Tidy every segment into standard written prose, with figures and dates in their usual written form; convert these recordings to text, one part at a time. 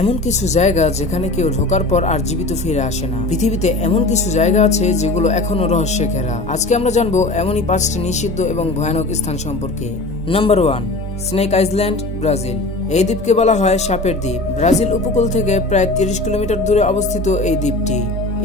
এমন কিছু জায়গা যেখানে কেউ ঢোকার পর আর জীবিত ফিরে আসে না। পৃথিবীতে এমন কিছু জায়গা আছে যেগুলো এখনো রহস্যে ঘেরা। আজকে আমরা জানবো এমনই 5টি নিষিদ্ধ এবং ভয়ানক স্থান সম্পর্কে। Number 1, snake island, Brazil. এই দ্বীপকে বলা হয় সাপের দ্বীপ। ব্রাজিল উপকূল থেকে প্রায় 30 কিলোমিটার দূরে অবস্থিত এই দ্বীপটি।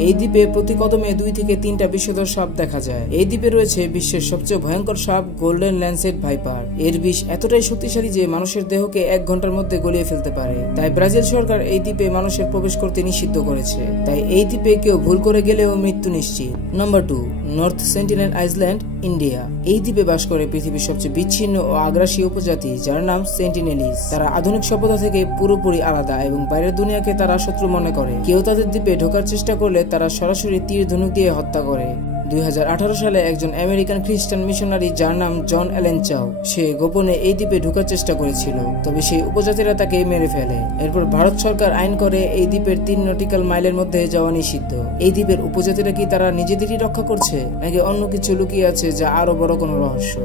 এই দ্বীপে প্রতি কদমে 2 থেকে 3টা বিষধর সাপ দেখা যায়। এই দ্বীপে রয়েছে বিশ্বের সবচেয়ে ভয়ঙ্কর সাপ গোল্ডেন ল্যান্সেট ভাইপার। এর বিষ এতটাই শক্তিশালী যে মানুষের দেহকে 1 ঘন্টার মধ্যে গলিয়ে ফেলতে পারে। তাই ব্রাজিল সরকার এই দ্বীপে মানুষের প্রবেশ করতে নিষিদ্ধ করেছে। তাই এই দ্বীপে কেউ ভুল করে গেলেও মৃত্যু নিশ্চিত। Number 2, north sentinel island, India. এই দ্বীপে বাস করে পৃথিবীর সবচেয়ে বিচ্ছিন্ন ও আগ্রাসী উপজাতি, যার নাম সেন্টিনেলিস। তারা আধুনিক সভ্যতা থেকে পুরোপুরি আলাদা এবং বাইরের দুনিয়াকে তারা শত্রু মনে করে। কেউ তাদের দ্বীপে ঢোকার চেষ্টা করলে তারা সরাসরি তীর ধনুক দিয়ে হত্যা করে। 2018 সালে একজন আমেরিকান খ্রিস্টান মিশনারি, যার নাম জন অ্যালেন চাও, সে গোপনে এই দ্বীপে ঢোকার চেষ্টা করেছিল, তবে সেই উপজাতিরা তাকে মেরে ফেলে। এরপর ভারত সরকার আইন করে এই দ্বীপের 3 নটিক্যাল মাইলের মধ্যে যাওয়া নিষিদ্ধ। এই দ্বীপের উপজাতিরা কি তারা নিজেদেরই রক্ষা করছে, নাকি অন্য কিছু লুকিয়ে আছে যা আরো বড় কোনো রহস্য?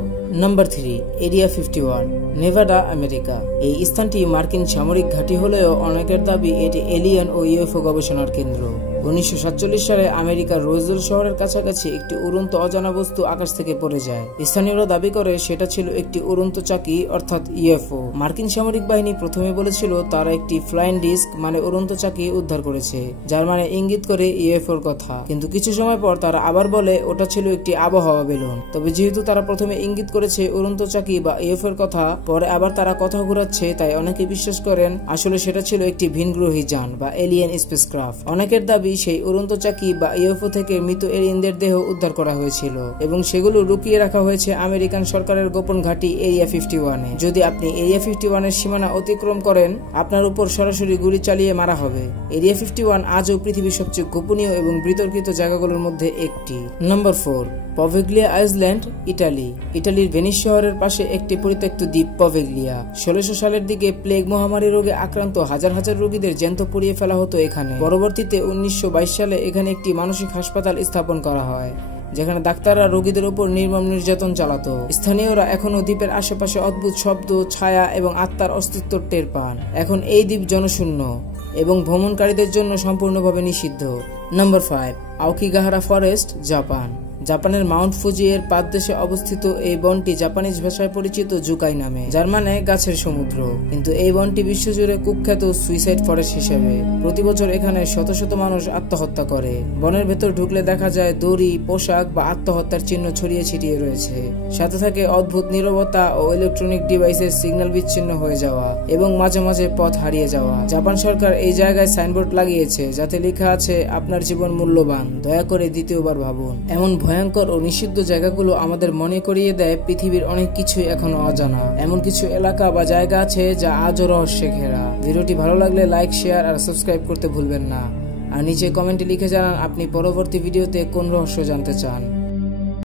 Number 3, area 51, Nevada, America. এই স্থানটি মার্কিন সামরিক ঘাঁটি হলেও অনেকের দাবি এটি এলিয়েন ও ইউএফও গবেষণার কেন্দ্র। 1947 সালে আমেরিকার রোজওয়েল শহরের কাছাকাছি একটি উড়ন্ত অজানা বস্তু আকাশ থেকে পড়ে যায়। স্থানীয়রা দাবি করে সেটা ছিল একটি উড়ন্ত চাকি, অর্থাৎ ইউএফও। মার্কিন সামরিক বাহিনী প্রথমে বলেছিল তারা একটি ফ্লাইং ডিস্ক মানে উড়ন্ত চাকি উদ্ধার করেছে, যার মানে ইঙ্গিত করে ইউএফওর কথা। কিন্তু কিছু সময় পর তারা আবার বলে ওটা ছিল একটি আবহাওয়া বেলুন। তবে যেহেতু তারা প্রথমে ইঙ্গিত করেছে উড়ন্ত চাকি বা ইউএফওর কথা, পরে আবার তারা কথা ঘুরাচ্ছে, তাই অনেকে বিশ্বাস করেন আসলে সেটা ছিল একটি ভিনগ্রহী যান বা এলিয়েন স্পেসক্রাফট। অনেকের দাবি সেই উড়ন্ত চাকি বা ইউএফও থেকে মৃত এলিয়েনদের দেহ উদ্ধার করা হয়েছিল এবং সেগুলো লুকিয়ে রাখা হয়েছে আমেরিকান সরকারের গোপন ঘাঁটি এরিয়া 51-এ। যদি আপনি এরিয়া 51-এর সীমানা অতিক্রম করেন, আপনার উপর সরাসরি গুলি চালিয়ে মারা হবে। এরিয়া 51 আজও পৃথিবীর সবচেয়ে গোপনীয় এবং বিতর্কিত জায়গাগুলোর মধ্যে একটি। Number 4, Poveglia island, Italy. ইটালির ভেনিস শহরের পাশে একটি পরিত্যক্ত দ্বীপ পভেগ্লিয়া। 1600 সালের দিকে প্লেগ মহামারী রোগে আক্রান্ত হাজার হাজার রোগীদের জ্যান্ত পুড়িয়ে ফেলা হতো এখানে। পরবর্তীতে 1922 সালে এখানে একটি মানসিক হাসপাতাল স্থাপন করা হয়, যেখানে ডাক্তাররা রোগীদের উপর নির্মম নির্যাতন চালাতো। স্থানীয়রা এখনো দ্বীপের আশেপাশে অদ্ভুত শব্দ, ছায়া এবং আত্মার অস্তিত্ব টের পান। এখন এই দ্বীপ জনশূন্য এবং ভ্রমণকারীদের জন্য সম্পূর্ণভাবে নিষিদ্ধ। Number 5, Aokigahara forest, Japan. জাপানের মাউন্ট ফুজি এর পাদদেশে অবস্থিত এই বনটি জাপানিজ ভাষায় পরিচিত জুকাই নামে, যার মানে গাছের সমুদ্র। কিন্তু এই বনটি বিশ্বজুড়ে কুখ্যাত সুইসাইড ফরেস্ট হিসেবে। প্রতি বছর এখানে শত শত মানুষ আত্মহত্যা করে। বনের ভেতর ঢুকলে দেখা যায় দড়ি, পোশাক বা আত্মহত্যার চিহ্ন ছড়িয়ে ছিটিয়ে রয়েছে। সাথে থাকে অদ্ভুত নীরবতা ও ইলেকট্রনিক ডিভাইসের সিগন্যাল বিচ্ছিন্ন হয়ে যাওয়া এবং মাঝে মাঝে পথ হারিয়ে যাওয়া। জাপান সরকার এই জায়গায় সাইনবোর্ড লাগিয়েছে যাতে লেখা আছে আপনার জীবন মূল্যবান, দয়া করে দ্বিতীয়বার ভাবুন। এমন ভয়ঙ্কর ও নিষিদ্ধ জায়গাগুলো আমাদের মনে করিয়ে দেয় পৃথিবীর অনেক কিছুই এখনো অজানা। এমন কিছু এলাকা বা জায়গা আছে যা আজও রহস্যে ঘেরা। ভিডিওটি ভালো লাগলে লাইক, শেয়ার আর সাবস্ক্রাইব করতে ভুলবেন না। আর নিচে কমেন্টে লিখে জানান আপনি পরবর্তী ভিডিওতে কোন রহস্য জানতে চান।